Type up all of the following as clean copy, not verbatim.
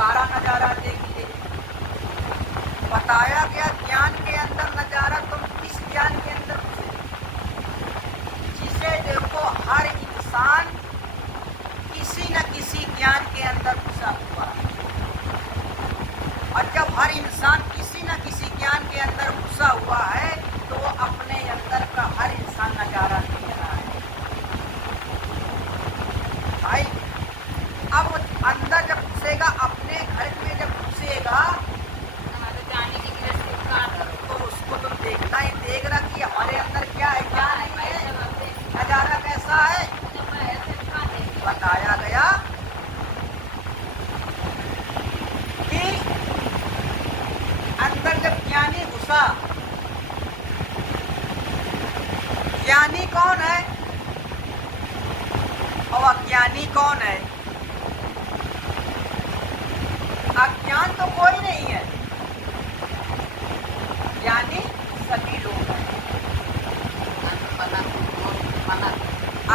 सारा नजारा देखिए। बताया गया ज्ञान के अंदर नजारा, तुम किस ज्ञान के अंदर घुसे? जिसे देखो हर इंसान किसी न किसी ज्ञान के अंदर घुसा हुआ है। और जब हर इंसान किसी न किसी ज्ञान के अंदर घुसा हुआ है तो वो अपने अंदर का हर इंसान नजारा देख रहा है। भाई अब अंदर जब घुसेगा, अपने घर में जब घुसेगा तो उसको तुम देखना ही देख रहा कि हमारे अंदर क्या है, क्या नहीं है, नजारा कैसा है। बताया गया कि अंदर जब ज्ञानी घुसा, ज्ञानी कौन है और अज्ञानी कौन है? अज्ञान तो कोई नहीं है, ज्ञानी सभी लोग हैं।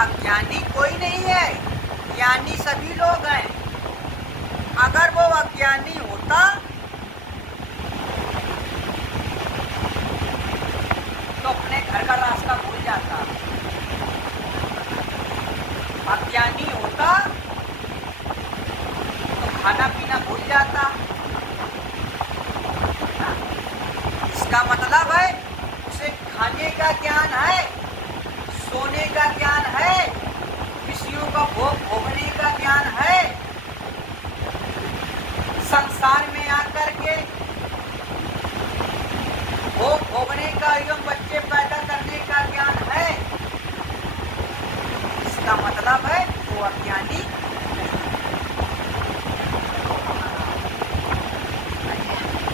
अज्ञानी कोई नहीं है, ज्ञानी सभी लोग हैं। अगर वो अज्ञानी होता तो अपने घर का रास्ता भूल जाता। अज्ञानी होता तो खाना पीना भूल जाता। इसका मतलब है उसे खाने का ज्ञान है, सोने का ज्ञान है, विषयों का भोग भोगने का ज्ञान है, संसार में आकर के भोग भोगने का एवं बच्चे पैदा करने का ज्ञान है। इसका मतलब है वो अज्ञानी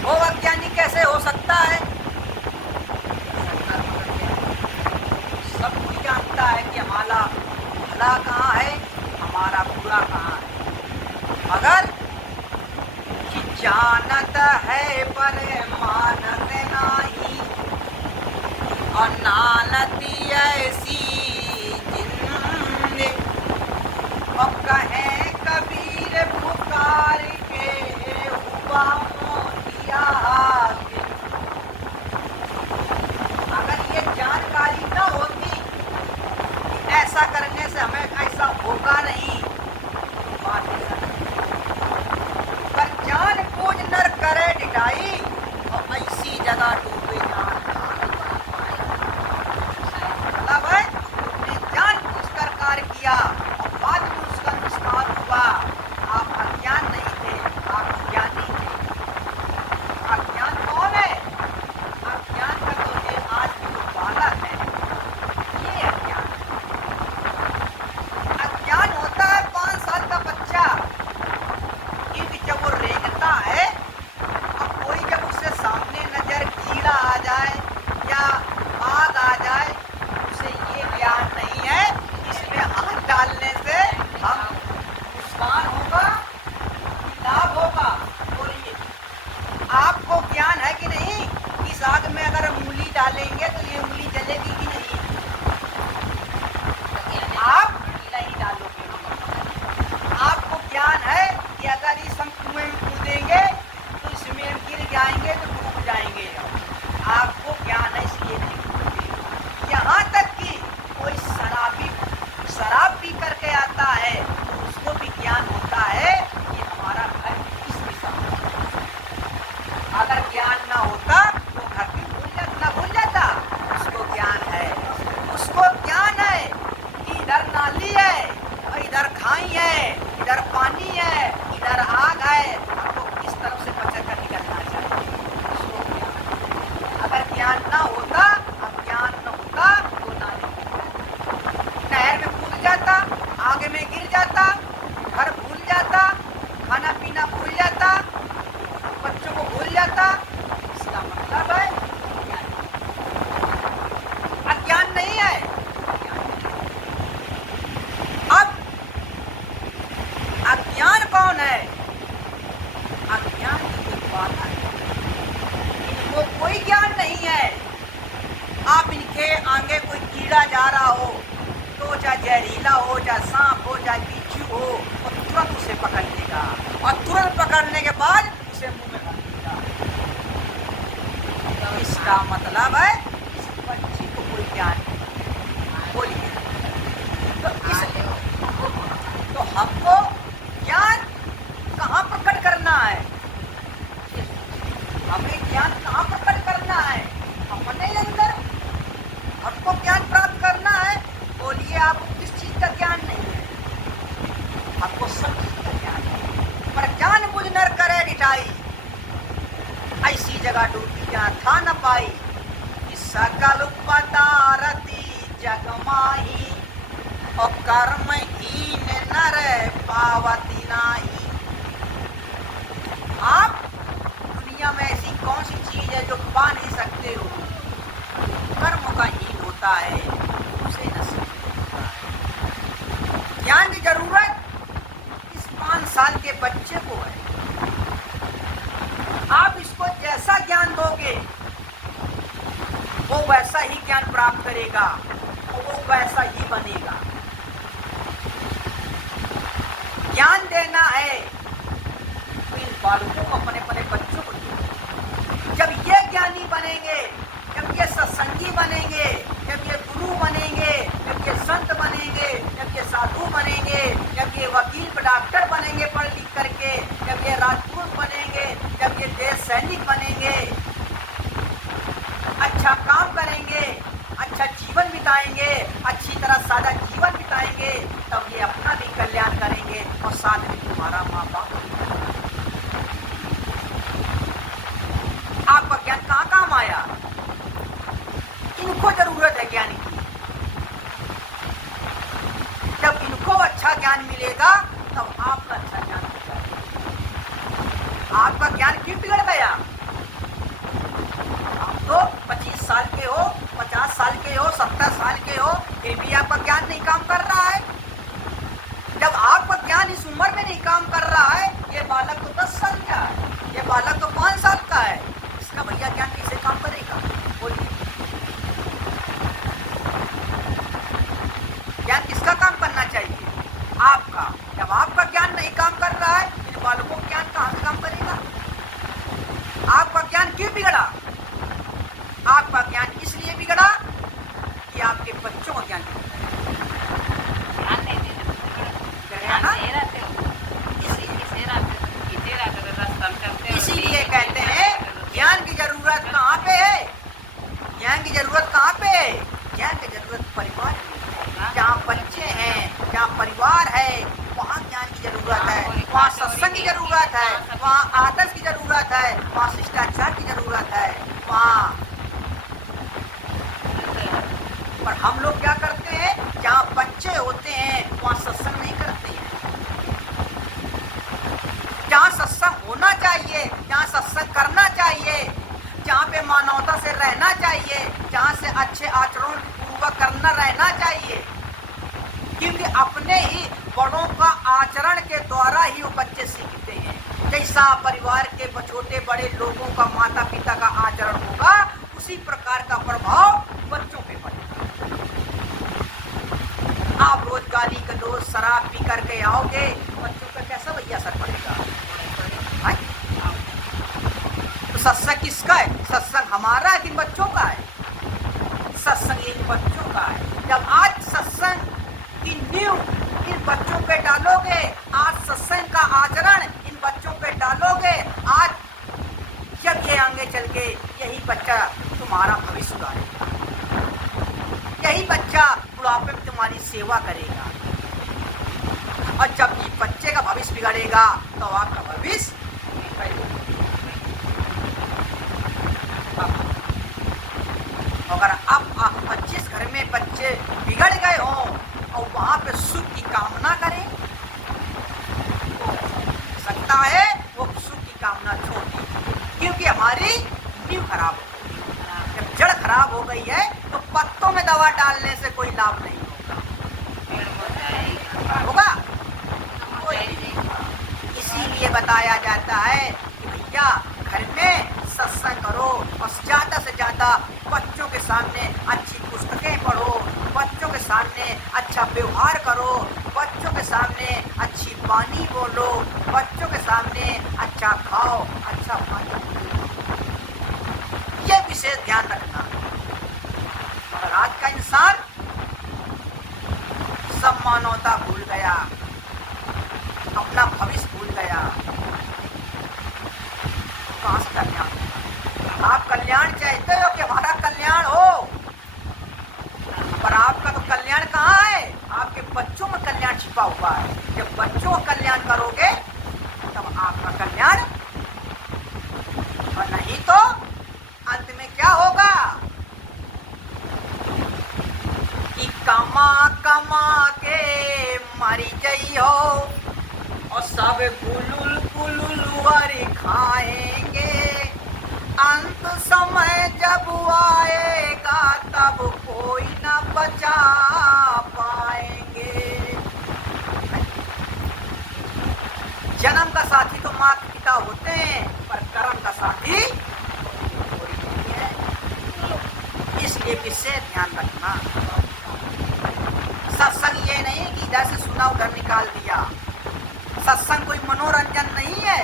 वो अज्ञानी कैसे हो सकता है? सब कोई जानता है कि हमारा भला कहाँ है, हमारा बुरा कहाँ है, मगर कि जानत है पर मानत नहीं, और नानती ऐसी जिंदगी। और कहे कबीर पुकार के हुआ मोतिया। अगर ये जानकारी न होती कि ऐसा करने से हमें ऐसा होगा नहीं, बात पर जान बूझ नर करे ढिठाई और ऐसी जगह डूबे जान। मतलब है उसने जान बूझ कर कार्य किया और बाद में उसका निष्पादन पकड़ने के बाद उसे मुंह में भर दिया। तो इसका मतलब है इस बच्ची को कोई ज्ञान नहीं। बोलिए, तो हमको ज्ञान कहाँ प्रकट करना है? हमें ज्ञान कहाँ प्रकट करना है? अपने अंदर हमको ज्ञान प्राप्त करना है। बोलिए, आपको किस चीज का ज्ञान नहीं है? आपको सब चीज का ज्ञान है, पर जान बुझ नर करे डिठाई, ऐसी जगह डूबी जहाँ था न पाई, कि सकल पदारती जगमाही, और कर्महीन नर पावती नाही। आप दुनिया में ऐसी कौन सी चीज है जो पा नहीं सकते हो? कर्म का हीन होता है, उसे नसीब होता है। ज्ञान की जरूरत इस 5 साल के बच्चे को है। आप इसको जैसा ज्ञान दोगे वो वैसा ही ज्ञान प्राप्त करेगा और वो वैसा ही बनेगा। ज्ञान देना है तो इन बालकों को, अपने अपने बच्चों को दो। जब ये ज्ञानी बनेंगे, जब ये सत्संगी बनेंगे, जब ये गुरु बनेंगे, जब ये संत बनेंगे, जब ये साधु बनेंगे, जब ये वकील डॉक्टर बनेंगे पढ़ लिख करके, जब ये राजपूत बनेंगे, जब ये देश सैनिक बनेंगे, अच्छा काम करेंगे, अच्छा जीवन बिताएंगे, अच्छी तरह सादा जीवन बिताएंगे, तब ये अपना भी कल्याण करेंगे और साथ में तुम्हारा माँ बाप। आपका ज्ञान कहाँ काम आया? इनको जरूरत है ज्ञान की। जब इनको अच्छा ज्ञान मिलेगा तब आपका अच्छा ज्ञान मिलेगा। आपका ज्ञान क्यों बिगड़ गया? आप तो 25 साल के हो, 50 साल के हो, 70 साल के हो, फिर भी आपका ज्ञान नहीं काम कर रहा है। जब आपका ज्ञान इस उम्र में नहीं काम कर रहा है, ये बालक तो 10 साल का है, ये बालक तो 5 साल का है, इसका भैया ज्ञान कैसे काम करेगा? बोलिए, ज्ञान किसका काम करना चाहिए? आपका। जब आपका ज्ञान नहीं काम कर रहा है, इन बालकों का ज्ञान कहाँ से काम करेगा? आपका ज्ञान क्यों बिगड़ा? आपका ज्ञान इसलिए बिगड़ा कि आपके बच्चों का ज्ञान इसीलिए कहते हैं ज्ञान की जरूरत कहाँ पे है? ज्ञान की जरूरत कहाँ पे है? ज्ञान की जरूरत परिवार में। जहाँ बच्चे हैं, जहाँ परिवार है, वहाँ ज्ञान की जरूरत है, वहाँ सत्संग की जरूरत है, वहाँ आदर्श की जरूरत है, वहाँ शिष्टाचार की जरूरत है, वहाँ। पर हम लोग क्या करते हैं? जहाँ बच्चे होते हैं वहाँ सत्संग नहीं करते हैं। जहाँ सत्संग होना चाहिए, जहाँ सत्संग करना चाहिए, जहाँ पे मानवता से रहना चाहिए, जहाँ से अच्छे आचरण पूर्वक करना रहना चाहिए, क्योंकि अपने ही बड़ों का आचरण के द्वारा ही वो बच्चे सीखते हैं। जैसा परिवार के छोटे बड़े लोगों का, माता पिता का आचरण होगा, उसी प्रकार का प्रभाव बच्चों पे पड़ेगा। आप रोज गाली गलौज शराब पी करके आओगे, बच्चों का कैसा भैया असर पड़ेगा? तो सत्संग किसका है? सत्संग हमारा है कि बच्चों का है? सत्संग इन बच्चों का है। जब आज सत्संग की नींव इन बच्चों पे डालोगे, आज सत्संग का आचरण इन बच्चों पे डालोगे, आज जब ये आगे चल के यही बच्चा तुम्हारा भविष्य सुधारेगा, यही बच्चा बुढ़ापे में तुम्हारी सेवा करेगा। और जब ये बच्चे का भविष्य बिगड़ेगा तो आपका भविष्य अगर आप जिस घर में बच्चे बिगड़ गए हों और वहाँ पे सुख की कामना करें, तो सकता है वो सुख की कामना छोड़ दें, क्योंकि हमारी नींव खराब हो गई। जब जड़ खराब हो गई है तो पत्तों में दवा डालने से कोई लाभ नहीं होगा। इसीलिए बताया जाता है कि भैया घर में सत्संग करो और ज़्यादा से ज़्यादा बच्चों के सामने अच्छी पुस्तकें पढ़ो, बच्चों के सामने अच्छा व्यवहार करो, बच्चों के सामने अच्छी वाणी बोलो, बच्चों के सामने अच्छा खाओ, अच्छा पानी, ये विशेष ध्यान रखना। मगर आज का इंसान सब मानवता भूल गया, अपना भविष्य भूल गया। कहां से कल्याण? आप कल्याण चाहते हो कि हमारा कल्याण हो, पर आपका तो कल्याण कहाँ है? आपके बच्चों में कल्याण छिपा हुआ है। जब बच्चों का कल्याण करोगे तब आपका कल्याण, और नहीं तो अंत में क्या होगा कि कमा कमा के मरी जई हो और सब गुलुल गुलुल वारी खाएंगे। अंत समय जब आएगा तब कोई न बचा पाएंगे। जन्म का साथी तो माता पिता होते हैं, पर कर्म का साथी कोई नहीं है। इसलिए विशेष ध्यान रखना। सत्संग ये नहीं कि इधर से सुना उधर निकाल दिया। सत्संग कोई मनोरंजन नहीं है।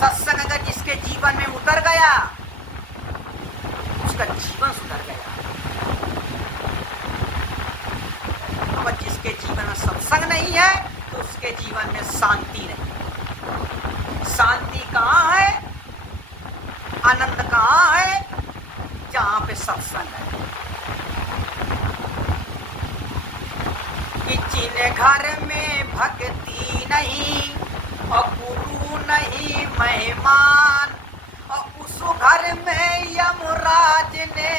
सत्संग अगर जिसके जीवन में उतर गया, उसका जीवन सुधर गया। अब जिसके जीवन में सत्संग नहीं है तो उसके जीवन में शांति नहीं। शांति कहाँ है, आनंद कहाँ है? जहाँ पे सत्संग है। कि जिन घर में भक्ति नहीं और गुरु नहीं मेहमान, और उस घर में यमराज ने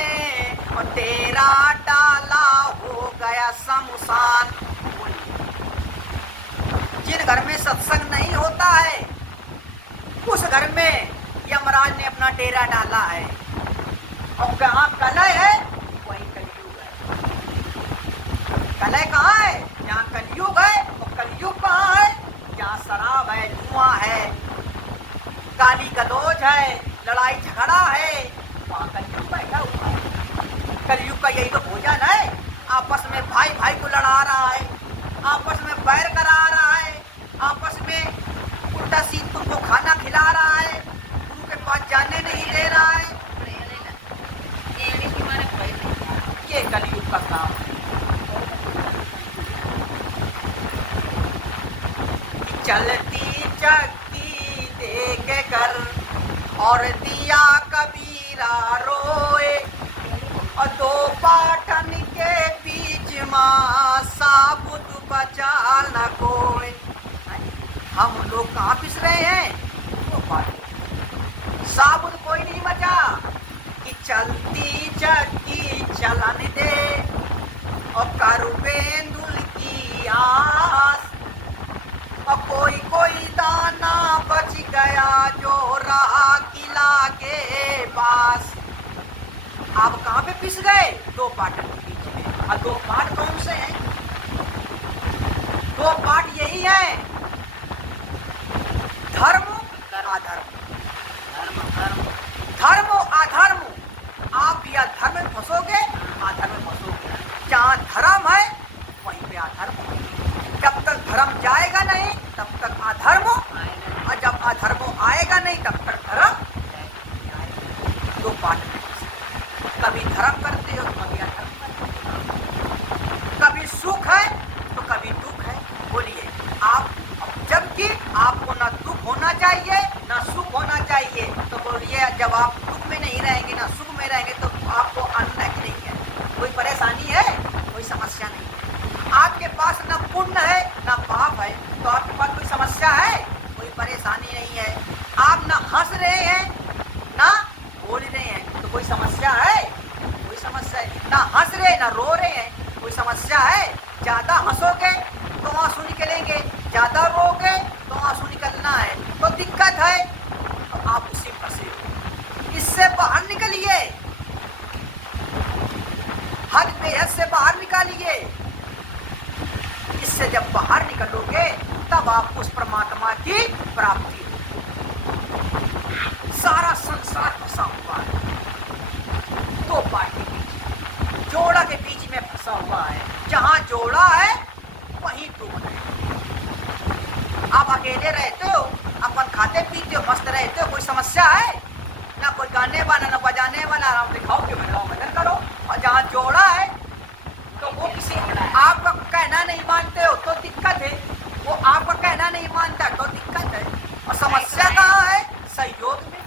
तेरा डाला हो गया शमशान। जिन घर में सत्संग नहीं होता है उस घर में यमराज ने अपना डेरा डाला है। और कहाँ कलह है, वही कलयुग है। कलह कहाँ है? जहाँ कलयुग है। और कलयुग कहाँ है? जहाँ शराब है, धुआं है, गाली गलौज है, लड़ाई झगड़ा है, वहाँ कलयुग बैठा हुआ है। कलयुग का यही तो भोजन है। आपस में भाई भाई को लड़ा रहा है, आपस में बैर करा रहा है, आपस में उल्टा सीध तुमको खाना खिला रहा है, गुरु के पास जाने नहीं दे रहा है। ये कलयुग का काम है। चलती चक्की देख कर और दिया कबीरा रोए, और दो पाटन के बीच मां साबुत बचा न कोई। हम लोग कहाँ पिस रहे हैं? दो पाटन, साबुत कोई नहीं बचा। कि चलती चक्की चलन दे और करुबेंदुल की आस, और कोई कोई दाना बच गया जो रहा किला के पास। आप कहाँ पे पिस गए? दो पाटन के बीच में। और दो पाट कौन से हैं? दो पाट यही है, धर्म अधर्म। धर्म अधर्म। आप या धर्म में फंसोगे, अधर्म में फंसोगे। जहाँ धर्म है वहीं पे अधर्म। जब तक धर्म जाएगा नहीं तब तक अधर्म, और जब अधर्म आएगा नहीं तब तक धर्म। दो पाठ में कभी धर्म करते हो, कभी अधर्म करते हो। कभी सुख है तो कभी दुख है। बोलिए आप, जबकि आपको ना दुख होना चाहिए ना सुख होना चाहिए। तो बोलिए जब आप दुख में नहीं रहेंगे ना सुख में रहेंगे तो आपको आनंद नहीं है, कोई परेशानी है, कोई समस्या नहीं है। आपके पास ना पुण्य है ना पाप है तो आपके पास कोई समस्या है, कोई परेशानी नहीं है। आप ना हंस रहे हैं ना बोल रहे हैं तो कोई समस्या है, कोई समस्या है। ना हंस रहे ना रो रहे हैं, कोई समस्या है। ज्यादा हंसोगे तो आंसू निकलेंगे, ज्यादा रोगे तो आंसू निकलना है, तो दिक्कत है। तो आप उसी फंसे हो। इससे बाहर निकलिए, हद बेहद से बाहर निकालिए। इससे जब बाहर निकलोगे तब आप उस परमात्मा की प्राप्ति होगी। सारा संसार फंसा हुआ है दो पार्टी के बीच, जोड़ा के बीच में फंसा हुआ है। जहां जोड़ा है वहीं दुख है। अब अकेले रहते हो, अपन खाते पीते हो, मस्त रहते हो, कोई समस्या है? ना कोई गाने वाला ना बजाने वाला, आराम से खाओ के बनाओ भजन करो। और जहाँ जोड़ा है तो वो किसी आपका कहना नहीं मानते हो तो दिक्कत है, वो आपका कहना नहीं मानता तो दिक्कत है। और समस्या कहाँ है? सहयोग में।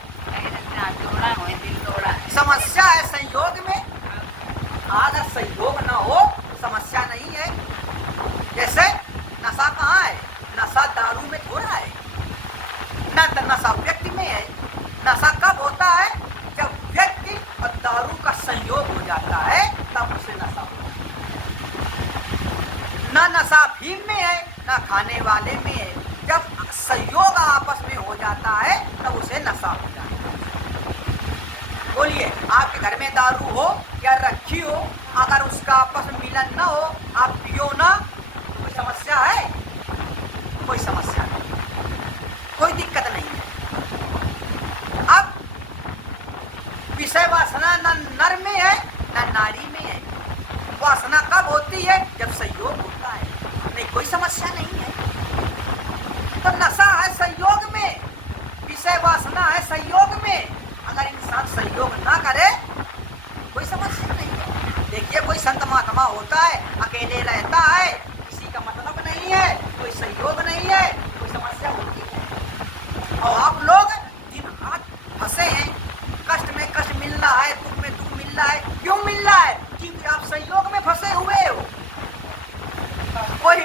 समस्या है सहयोग में। अगर सहयोग ना हो समस्या नहीं है। जैसे नशा कहाँ है? नशा दारू में थोड़ा है, नशा व्यक्ति में है। नशा कब होता है? जब व्यक्ति और दारू का संयोग हो जाता है तब उसे नशा होता है। ना नशा भीम में है ना खाने वाले में है। जब संयोग आपस में हो जाता है तब उसे नशा हो जाता है। बोलिए, आपके घर में दारू हो या रखी हो, अगर उसका आपस में मिलन ना हो, आप पियो ना, कोई समस्या है? कोई समस्या नहीं, कोई दिक्कत नहीं है। अब विषय वासना न नर में है न नारी में है। वासना कब होती है? जब संयोग होता है, नहीं कोई समस्या नहीं है। तो नशा है संयोग में, विषय वासना है संयोग में। अगर इंसान संयोग ना करे कोई समस्या नहीं है। देखिए, कोई संत महात्मा होता है, अकेले रहता है, किसी का मतलब नहीं है, कोई सहयोग नहीं है, कोई समस्या होती है। और आप लोग दिन रात फंसे हैं, कष्ट में कष्ट मिल रहा है, दुख में दुख मिल रहा है। क्यों मिल रहा है? क्योंकि आप संयोग में फंसे हुए हो। कोई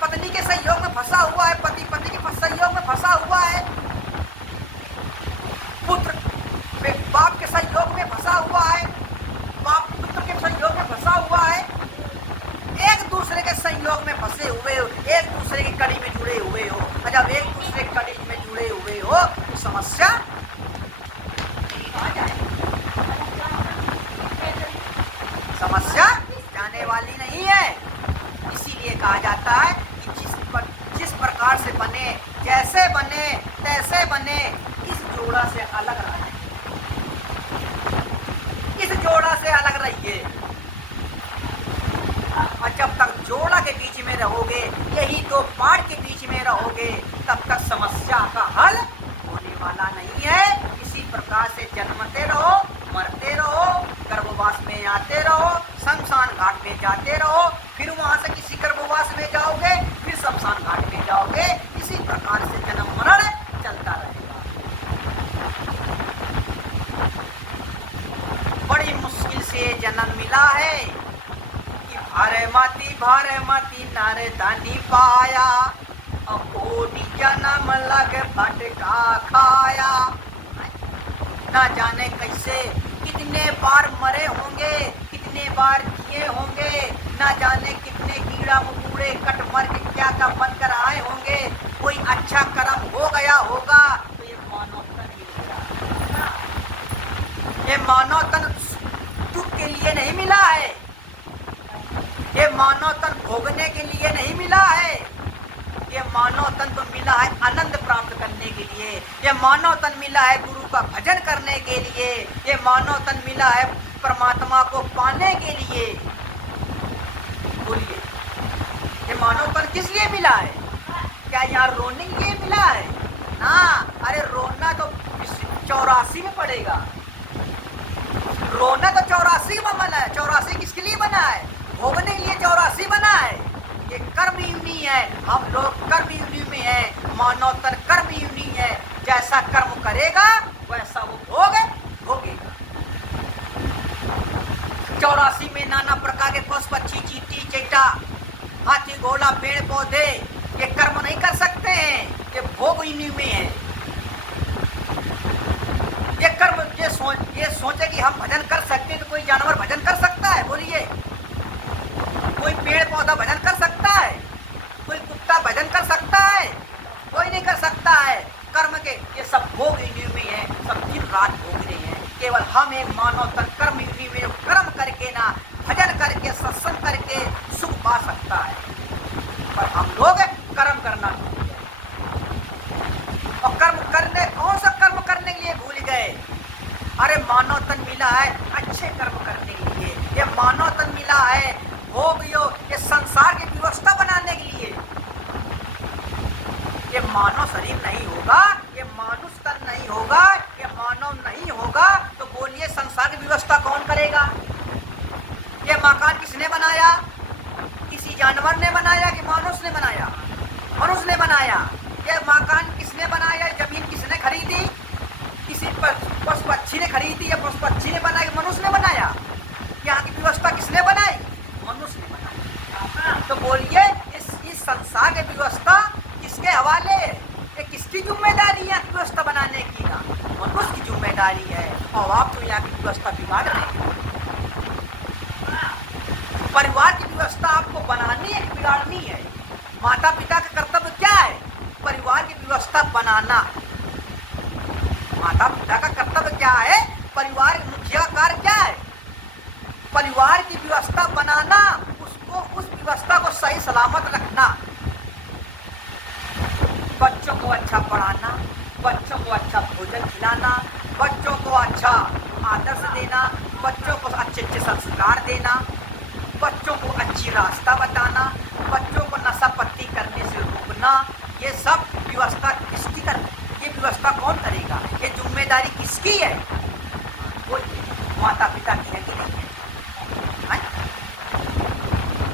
पत्नी के सहयोग में फंसा हुआ है, पति पत्नी के सहयोग में फंसा हुआ है, पुत्र बाप के सहयोग में फंसा हुआ है, बाप पुत्र के सहयोग में फंसा हुआ है। एक दूसरे के सहयोग में फंसे हुए हो, एक दूसरे की कड़ी में जुड़े हुए हो। और जब एक दूसरे की कड़ी में जुड़े हुए हो तो समस्या आ जाएगी। समस्या जाने वाली नहीं है। इसीलिए कहा जाता है कि जिस प्रकार से बने, जैसे बने तैसे बने, इस जोड़ा से अलग रहे, इस जोड़ा से अलग रहिए। और जब तक जोड़ा के बीच में रहोगे, यही दो पार्ट के बीच में रहोगे, तब तक समस्या का हल होने वाला नहीं है। इसी प्रकार से जन्मते रहो, मरते रहो, गर्भवास में आते रहो, शमशान घाट में जाते रहो, फिर वहां से किसी गर्भवास में जाओगे, फिर शमशान घाट में जाओगे। इसी प्रकार से जन्म मरण चलता रहेगा। बड़ी मुश्किल से जन्म मिला है कि भारे माती नारे दानी पाया, कोटि जन्म लग भटका खाया। ना जाने कैसे कितने बार मरे होंगे, कितने बार जिए होंगे, ना जाने कितने कीड़ा मकोड़े कट मर के क्या का बनकर आए होंगे। कोई अच्छा कर्म हो गया होगा तो ये मानव तन मिल गया। ये मानव तन दुख के लिए नहीं मिला है, ये मानव तन भोगने के लिए नहीं मिला है। ये मानव तन तो मिला है आनंद प्राप्त करने के लिए। ये मानव तन मिला है गुरु का भजन करने के लिए। ये मानव तन मिला है परमात्मा को पाने के लिए। बोलिए, ये मानव तन किस लिए मिला है? क्या यहाँ रोने के लिए मिला है? ना, अरे रोना तो 84 में पड़ेगा। रोना तो 84 में बना है। 84 किसके लिए बना है? भोगने के लिए 84 बना है। ये कर्म यूनि है, हम लोग कर्म यूनि में है। मानव तन कर्म यूनि है, जैसा कर्म करेगा वैसा वो भोगेगा। 84 में नाना प्रकार के पशु पक्षी, चींटी चैटा, हाथी घोड़ा, पेड़ पौधे ये कर्म नहीं कर सकते हैं, ये भोग यूनि में है। ये कर्म ये सोचे कि हम भजन कर सकते हैं, तो कोई जानवर भजन कर सकता है? बोलिए, कोई पेड़ पौधा भजन कर सकता है? कोई कुत्ता भजन कर सकता है? कोई नहीं कर सकता है। कर्म के ये सब भोग यूनि में है, सब दिन रात भोग रहे हैं। केवल हम एक मानव तन कर्म यूनि में कर्म करके ना, भजन करके, सत्संग करके सुख पा सकता है। पर हम लोग कर्म करना भूल गए, और कर्म करने, कौन सा कर्म करने के लिए भूल गए? अरे मानव तन मिला है अच्छे कर्म करने के लिए। ये मानव तन मिला है भोग ये संसार की व्यवस्था बनाने के लिए। ये मानव शरीर नहीं होगा, ये मानुष तन नहीं होगा, ये मानव नहीं होगा, तो बोलिए संसार की व्यवस्था कौन करेगा? ये मकान किसने बनाया? किसी जानवर ने बनाया कि मनुष्य ने बनाया? मनुष्य ने बनाया। ये मकान किसने बनाया? जमीन किसने खरीदी? किसी पशु पक्षी ने खरीदी या पशु पक्षी ने बनाया? मनुष्य ने बनाया। यहाँ की व्यवस्था किसने बनाई? मनुष्य ने बनाई। तो बोलिए इस संसार की व्यवस्था किसके हवाले है? ये किसकी जिम्मेदारी है व्यवस्था बनाने की? ना मनुष्य की जिम्मेदारी है। और आप तो यहाँ की व्यवस्था बिगाड़ रहे हैं। परिवार की व्यवस्था आपको बनानी है कि बिगाड़नी है? माता पिता का कर्तव्य क्या है? परिवार की व्यवस्था बनाना। माता पिता का कर्तव्य क्या है? परिवार मुखिया का कार्य क्या है? परिवार की व्यवस्था बनाना, उसको उस व्यवस्था को सही सलामत रखना, बच्चों को अच्छा पढ़ाना, बच्चों को अच्छा भोजन खिलाना, बच्चों को अच्छा आदर्श देना, बच्चों को अच्छे अच्छे संस्कार देना, बच्चों को अच्छी रास्ता बताना, बच्चों को नशा पत्ती करने से रोकना। ये सब व्यवस्था किसकी कर? ये व्यवस्था कौन करेगा? ये जिम्मेदारी किसकी है? माता पिता की है कि नहीं है?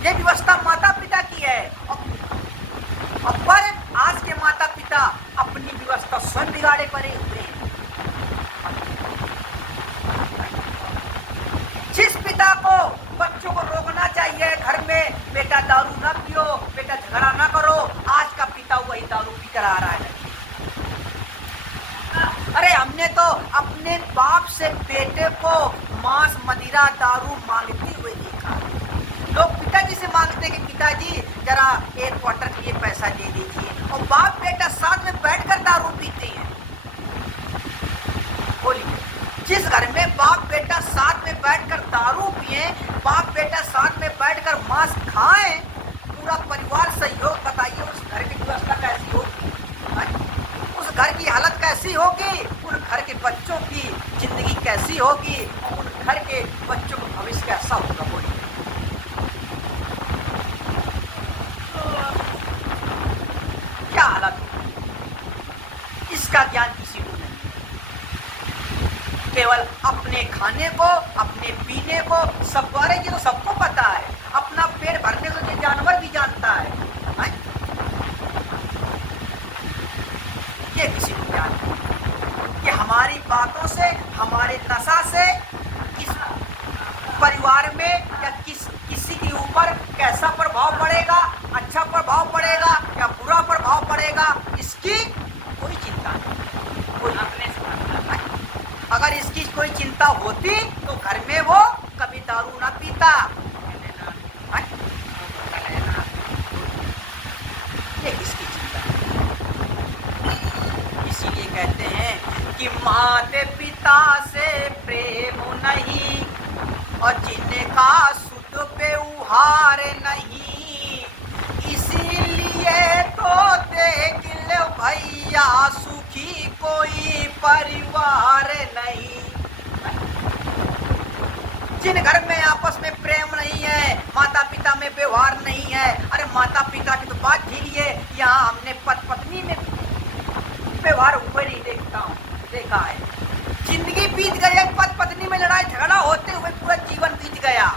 ये व्यवस्था माता पिता की है। और पर आज के माता पिता अपनी व्यवस्था स्वयं बिगाड़े पड़े हुए हैं। जिस पिता को बच्चों को रोकना चाहिए घर में, बेटा दारू न पियो, बेटा झगड़ा न करो, आज का पिता वही दारू पी कर आ रहा है। अरे हमने तो अपने बाप से बेटे को मांस मदिरा दारू मांगते हुए देखा। लोग पिताजी से मांगते कि पिताजी जरा एक क्वार्टर के लिए पैसा दे दीजिए, और बाप बेटा साथ में बैठकर दारू पीते हैं। बोलिए, जिस घर में बाप बेटा साथ में बैठकर दारू पिए, बाप बेटा साथ में बैठकर मांस खाएं, पूरा परिवार सहयोग, बताइए उस घर की व्यवस्था कैसी होगी? उस घर की हालत कैसी होगी? उन घर के बच्चों की जिंदगी कैसी होगी? और उन घर के बच्चों का भविष्य कैसा होगा? बोलिए, क्या हालत होगी? इसका ज्ञान किसी को नहीं। केवल अपने खाने को, अपने पीने को, सब बारे की तो सबको पता है। अपना पेट भरने को ये जानवर भी जानता है। ये किसी को ज्ञान नहीं। कि हमारी बातों से, हमारे नशा से किस परिवार में या किसी के ऊपर कैसा प्रभाव पड़ेगा, अच्छा प्रभाव पड़ेगा या बुरा प्रभाव पड़ेगा, इसकी कोई चिंता नहीं। कोई अपने अगर इसकी कोई चिंता होती तो घर में वो कभी दारू ना पीता। ये किसकी चिंता? इसीलिए कहते हैं कि माते पिता से प्रेम नहीं, और जिनका सुध व्यवहार नहीं, इसीलिए तो देख लो भैया सुखी कोई परिवार नहीं। जिन घर में आपस में प्रेम नहीं है, माता पिता में व्यवहार नहीं है, अरे माता पिता की तो बात ठीक है, यहाँ हमने पति पत्नी में व्यवहार हुए नहीं देखा है। जिंदगी बीत गई, पति पत्नी में लड़ाई झगड़ा होते हुए पूरा जीवन बीत गया।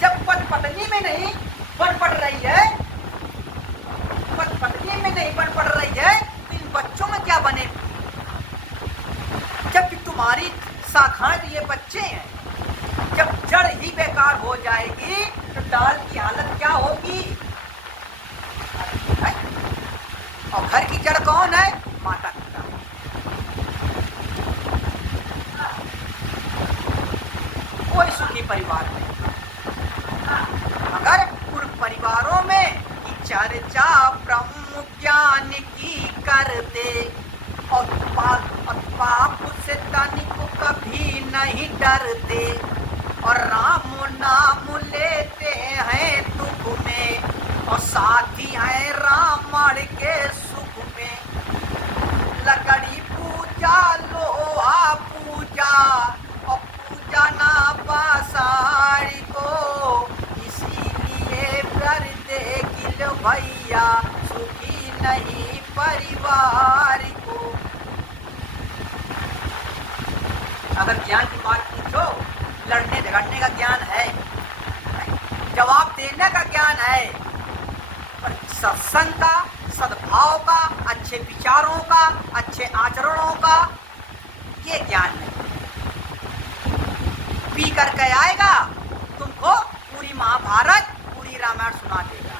जब पति पत्नी में नहीं बन पड़ रही है, पति पत्नी में नहीं बन पड़ रही है, तो इन बच्चों में क्या बने? जबकि तुम्हारी शाखाएं तो ये बच्चे हैं। जब जड़ ही बेकार हो जाएगी तो डाल की हालत क्या होगी? और घर की जड़ कौन है? माता पिता। कोई सुखी परिवार नहीं। अगर उन परिवारों में चर्चा ब्रह्म ज्ञान की करते और पाप से तनिक कभी नहीं डरते, और राम नाम लेते हैं दुख में, और साथी हैं रावण के सुख में। लकड़ी पूजा, लोहा पूजा, और पूजा ना बासारी को, इसीलिए कर दे गिल भैया सुखी नहीं परिवार को। अगर ज्ञान की बात पूछो, लड़ने झगड़ने का ज्ञान है, जवाब देने का ज्ञान है, पर सत्संग का, सद्भाव का, अच्छे विचारों का, अच्छे आचरणों का ये ज्ञान नहीं। पी करके आएगा तुमको पूरी महाभारत, पूरी रामायण सुना देगा।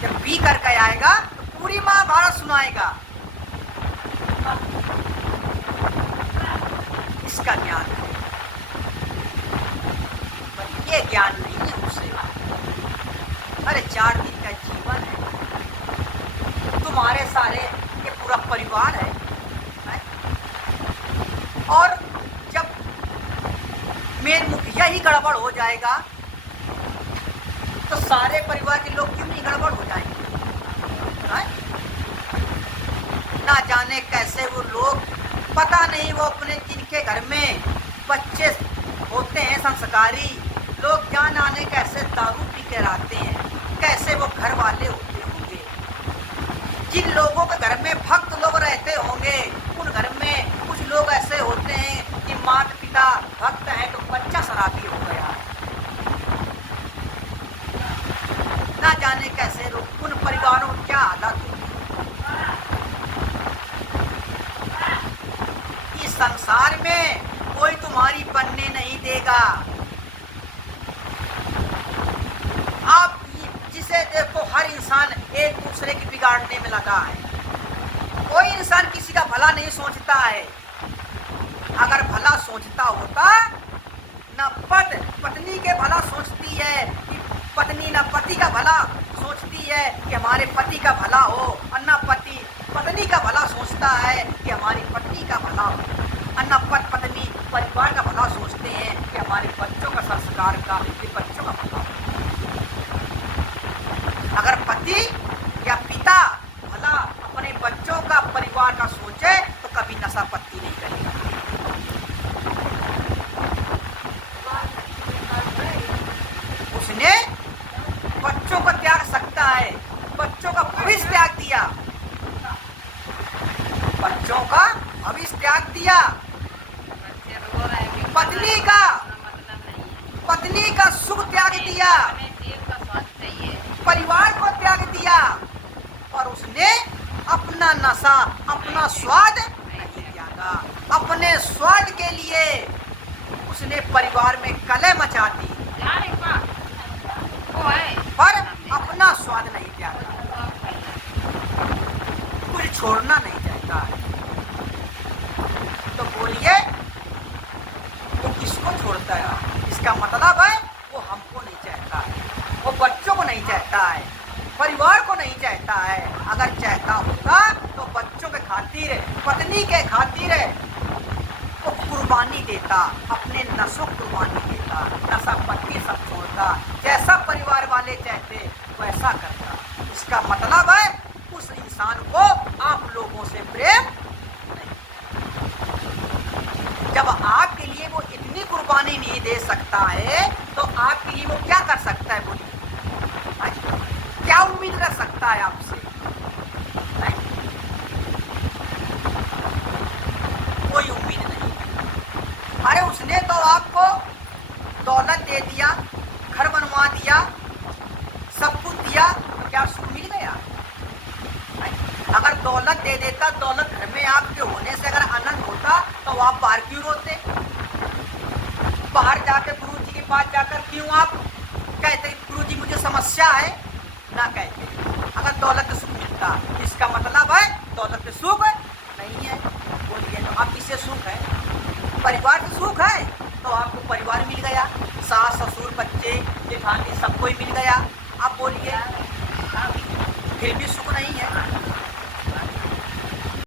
जब पी करके आएगा तो पूरी महाभारत सुनाएगा। इसका ज्ञान है, पर ये ज्ञान नहीं है उसे। अरे 4 दिन का जीवन है, तुम्हारे सारे ये पूरा परिवार है, और जब मेन मुखिया ही गड़बड़ हो जाएगा तो सारे परिवार के लोग क्यों नहीं गड़बड़ हो जाएंगे? ना जाने कैसे वो लोग, पता नहीं वो अपने जिनके घर में बच्चे होते हैं संस्कारी लोग, जान आने कैसे दारू पी के रहते हैं, कैसे वो घर वाले होते होंगे। जिन लोगों के घर में भक्त लोग रहते होंगे, उन घर में कुछ लोग ऐसे होते हैं कि माता पिता भक्त हैं तो बच्चा शराबी हो गया। ना जाने कैसे लोग, उन परिवारों में क्या हालत होगी। इस संसार में कोई तुम्हारी बनने नहीं देगा। आप जिसे देखो हर इंसान एक दूसरे की बिगाड़ने में लगा है। कोई इंसान किसी का भला नहीं सोचता है। अगर भला सोचता होता, न पत्नी के भला सोचती है कि पत्नी न पति का भला सोचती है कि हमारे पति का भला हो, और न पति पत्नी का भला सोचता है कि हमारी पत्नी का भला हो, और न पत्नी परिवार का भला सोचते हैं कि हमारे बच्चों का संस्कार का, कि बच्चों का भला हो। अगर पति या पिता भला अपने बच्चों का, परिवार का सोचे तो कभी नशा पत्ती नहीं करेगा। उसने बच्चों को त्याग सकता है, बच्चों का भविष्य त्याग दिया, बच्चों का भविष्य त्याग दिया, पत्नी का सुख त्याग दिया, परिवार को त्याग दिया, और उसने अपना नशा, अपना स्वाद नहीं त्यागा। अपने स्वाद के लिए उसने परिवार में कलह मचा दी, पर अपना स्वाद नहीं त्यागा। कुछ छोड़ना नहीं चाहता है। तो बोलिए वो किसको छोड़ता है? इसका मतलब है वो हमको नहीं चाहता है, वो बच्चों को नहीं चाहता है, परिवार को नहीं चाहता है। अगर चाहता होता तो बच्चों के खातिर, पत्नी के खातिर वो कुर्बानी देता, अपने नशों कुर्बानी देता, नशा पत्ती सब छोड़ता, जैसा परिवार वाले चाहते वैसा करता। इसका मतलब है उस इंसान को आप लोगों से प्रेम नहीं। जब आपके लिए वो इतनी कुर्बानी नहीं दे सकता है तो आपके लिए वो क्या कर सकता है? बोलिए, क्या उम्मीद रख सकता है आपसे? कोई उम्मीद नहीं। अरे उसने तो आपको दौलत दे दिया, घर बनवा दिया, सब कुछ दिया, क्या सुख मिल गया? अगर दौलत दे देता, दौलत घर में आपके होने से अगर आनंद होता तो आप बाहर क्यों रोते? बाहर जाकर गुरु जी के पास जाकर क्यों आप कहते गुरु जी मुझे समस्या है? ना कहते। अगर दौलत सुख मिलता, इसका मतलब है दौलत सुख नहीं है। बोलिए तो आप किससे सुख है? परिवार से सुख है तो आपको परिवार मिल गया, सास ससुर बच्चे जेठानी सबको ही मिल गया। आप बोलिए फिर भी सुख नहीं